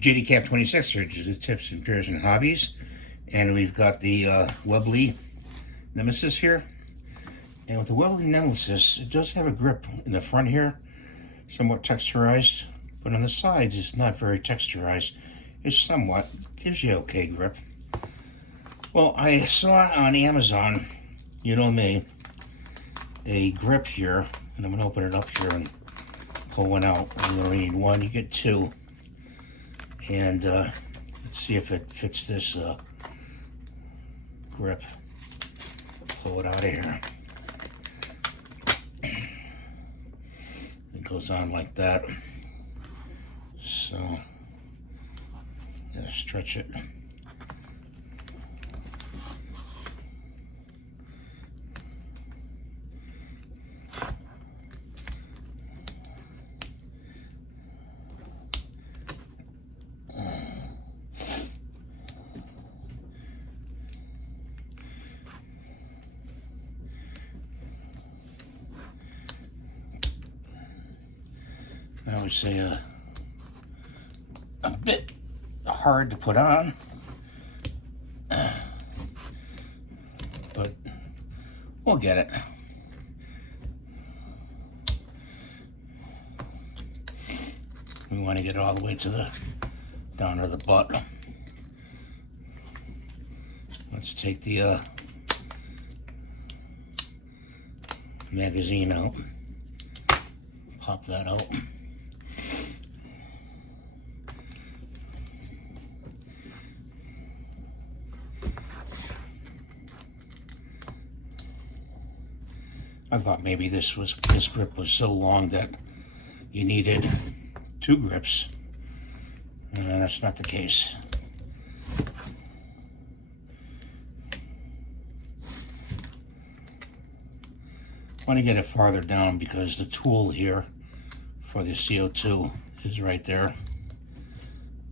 JD Cap 26, which is the tips and pairs and hobbies. And we've got the Webley Nemesis here. And with the Webley Nemesis, it does have a grip in the front here, somewhat texturized, but on the sides it's not very texturized. It's somewhat, gives you okay grip. Well, I saw on Amazon, you know me, a grip here, and I'm going to open it up here and pull one out. You only need one, you get two. And let's see if it fits this grip. Pull it out of here. It goes on like that. So, gotta stretch it. I would say a bit hard to put on, but we'll get it. We want to get it all the way to the down to the butt. Let's take the magazine out. Pop that out. I thought maybe this grip was so long that you needed two grips. That's not the case. I want to get it farther down because the tool here for the CO2 is right there.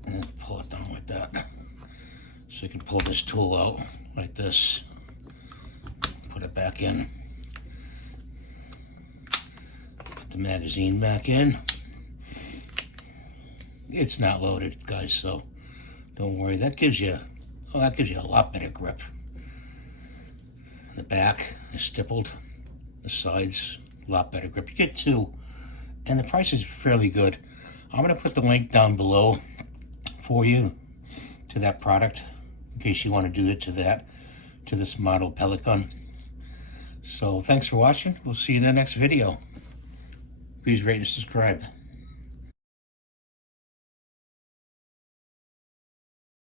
And pull it down like that. So you can pull this tool out like this. Put it back in. Put the magazine back in. It's not loaded, guys, so don't worry. That gives you a lot better grip. The back is stippled. The sides, a lot better grip. You get two, and the price is fairly good. I'm going to put the link down below for you to that product in case you want to do it to this model pellet gun. So thanks for watching. We'll see you in the next video. Please rate and subscribe.